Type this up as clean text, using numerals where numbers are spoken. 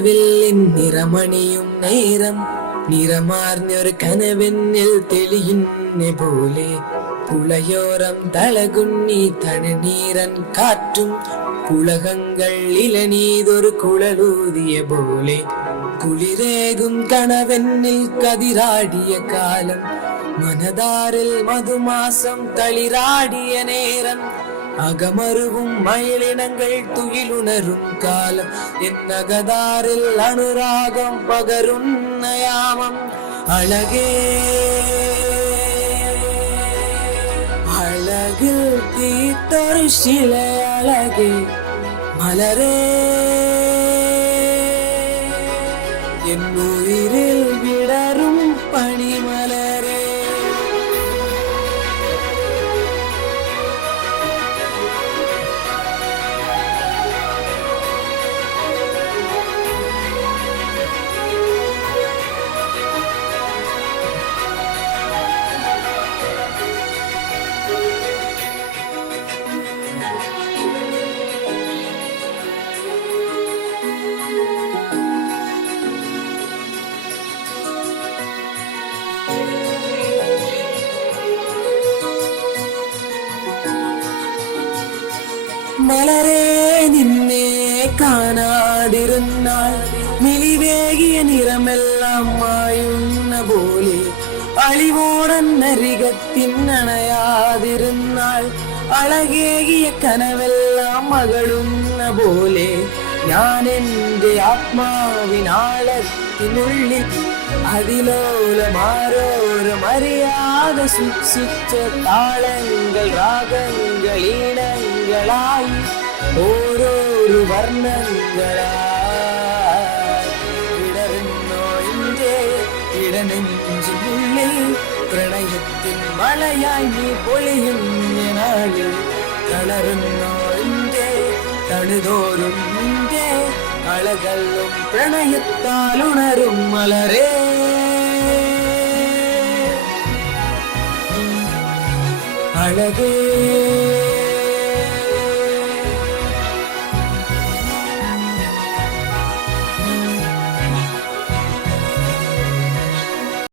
നിലവിൽ നിറമണിയും നേരം നിറമാർന്നൊരു കനവെന്നിൽ തെളിയുന്നെ പോലെ പുളയോരം തളകുണ്ണി തണനീരൻ കാറ്റും പുളകങ്ങൾ ഇളനീതൊരു കുഴലൂതിയ പോലെ കുളിരേകും കണവെന്നിൽ കതിരാടിയ കാലം മനതാരിൽ മധുമാസം തളിരാടിയ നേരം അകമറുവും മയിലിനങ്ങൾ തുയിലുണരും കാലം എന്നകതാരിൽ അനുരാഗം പകരുന്ന യാമം അഴകേ അഴകിൽ തീർത്തൊരു ശില അഴകേ മലരേ എന്നുയിരിൽ വിടരും പണിമലരേ മലരേ നിന്നെ കാണാതിരുന്നാൽ മിളിവേകിയ നിറമെല്ലാം മായുന്ന പോലെ അളിവോടന്നരികത്തിനണയാതിരുന്നാൽ അഴകേകിയ കനവെല്ലാം മകളുന്ന പോലെ ഞാൻ എൻ്റെ ആത്മാവിനാളത്തിനുള്ളിൽ അതിലോലമാരോരം അറിയാതെ സൂക്ഷിച്ച താളങ്ങൾ രാഗങ്ങൾ ഈണങ്ങളായി ഓരോരു വർണ്ണങ്ങളായി വിടരുന്നോ എൻ്റെ ഇടനെഞ്ചിനുള്ളിൽ പ്രണയത്തിൻ മഴയായി നീ പൊളിയുന്ന നാളിൽ തളരുന്നോ എൻ്റെ തണുതോറും നിന്റെ അളകളും പ്രണയത്താൽ ഉണരും മലരേ അഴകേ